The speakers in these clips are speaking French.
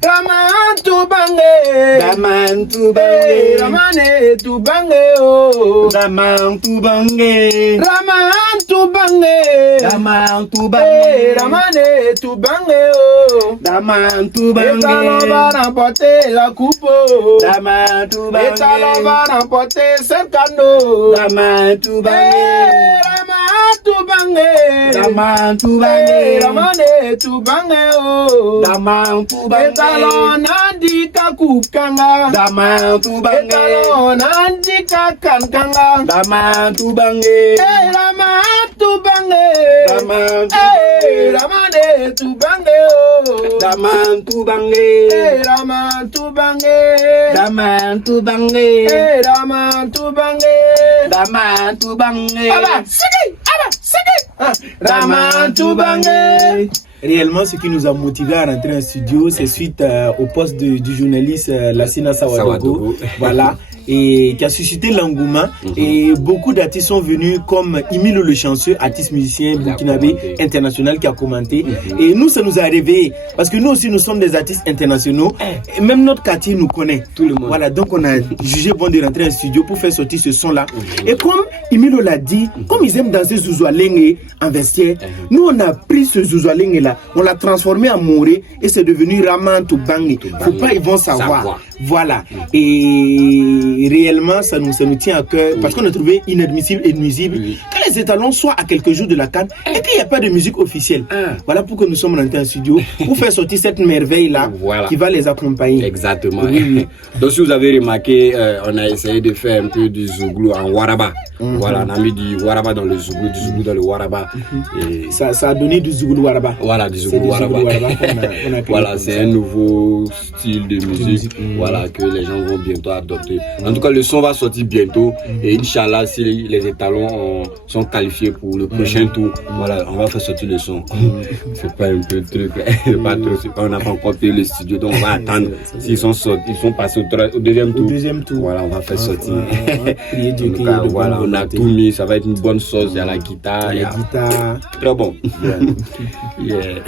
Raman Tubange, Raman Tubange, Ramane Tubange, oh, Raman Tubange, Raman Tubange, Raman Tubange, Ramane Tubange, oh, Raman Tubange, Etalo va remporter la coupe, oh, Raman Tubange, Etalo va remporter 50, Raman Tubange, Raman Tubange, Raman Tubange, Ramane Tubange, oh, Raman Tubange, Etalo nandi kakukanga, Raman Tubange, Etalo nandi kakankanga, Raman Tubange, Raman Tubange, Raman Ramane Tubange, oh, Raman Tubange, Raman Tubange, Raman Tubange, Raman Tubange, Raman Tubange, Aba, sigi, Raman Tubange. Réellement, ce qui nous a motivé à rentrer en studio, c'est suite au poste du journaliste Lassina Sawadogo, voilà, et qui a suscité l'engouement. Et beaucoup d'artistes sont venus, comme Emile Le Chanceux, artiste musicien burkinabé international qui a commenté. Et nous, ça nous a réveillés, parce que nous aussi, nous sommes des artistes internationaux. Et même notre quartier nous connaît. Tout le monde. Voilà, donc on a jugé bon de rentrer en studio pour faire sortir ce son-là. Et comme Emile l'a dit, comme ils aiment danser Zouzoualenge en vestiaire, nous on a pris ce Zouzoualenge là, on l'a transformé en Moré et c'est devenu Raman Tubange. Faut pas, ils vont savoir. Voilà. Et réellement, ça nous tient à cœur parce qu'on a trouvé inadmissible et nuisible que les étalons soient à quelques jours de la CAN et qu'il n'y a pas de musique officielle. Voilà pourquoi nous sommes rentrés en studio pour faire sortir cette merveille-là qui va les accompagner. Exactement. Donc, si vous avez remarqué, on a essayé de faire un peu du zouglou en waraba. Voilà, on a mis du waraba dans le zouglou, du zouglou dans le waraba. Et ça a donné du zouglou waraba. Voilà, du zouglou waraba. Voilà, c'est un nouveau style de musique. Voilà, que les gens vont bientôt adopter. En tout cas, le son va sortir bientôt. Et Inch'Allah, si les étalons sont qualifiés pour le prochain tour, voilà, on va faire sortir le son. C'est pas un peu le truc. Pas trop, on n'a pas encore payé le studio, donc on va attendre. S'ils sont sortis, ils sont passés au deuxième tour. Voilà, on va faire sortir. En tout cas, voilà, on a tout mis. Ça va être une bonne sauce. Il y a la guitare. Très bon. Yeah.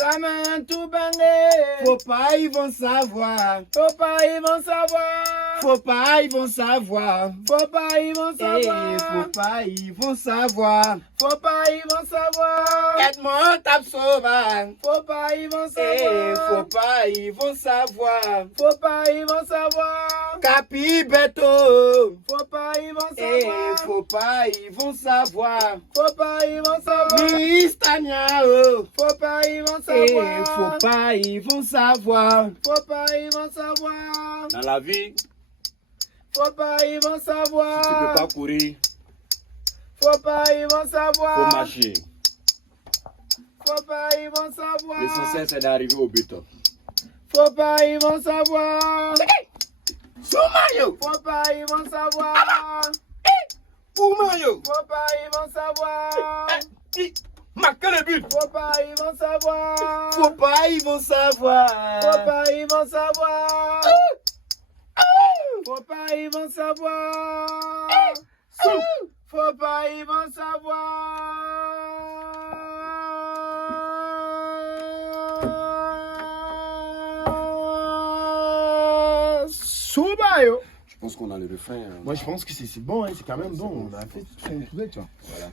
Raman Tubange, faut pas, ils vont savoir. faut pas, ils vont savoir. Faut pas, ils vont savoir. Faut pas, ils vont savoir. Faut pas, ils vont savoir. Faut pas, ils vont savoir. Edmond tape sauvage. Faut pas, ils vont savoir. Faut pas, ils vont savoir. Faut pas, ils vont savoir. Capi Beto. Faut pas, ils vont savoir. Faut pas, ils vont savoir. Faut pas, ils vont savoir. Miss Tania. Faut pas, ils vont savoir. Faut pas, ils vont savoir. Faut pas, ils vont savoir. Dans la vie, faut pas, ils vont savoir. Tu peux pas courir. Faut pas, ils vont savoir. Faut marcher. Faut pas, ils vont savoir. L'essentiel, c'est d'arriver au but. Faut pas, ils vont savoir. Soumayo. Faut pas, ils vont savoir. Oumayo. Faut pas, ils vont savoir. Marquez le but. Faut pas, ils vont savoir. Faut pas, ils vont savoir. Faut pas, ils vont savoir. Faut pas, ils vont savoir. Faut pas, ils vont savoir. Soubayo. Je pense qu'on a le refrain. Moi, je pense que c'est bon, hein, c'est quand même bon. On a fait tout ce qu'on pouvait, tu vois. Voilà.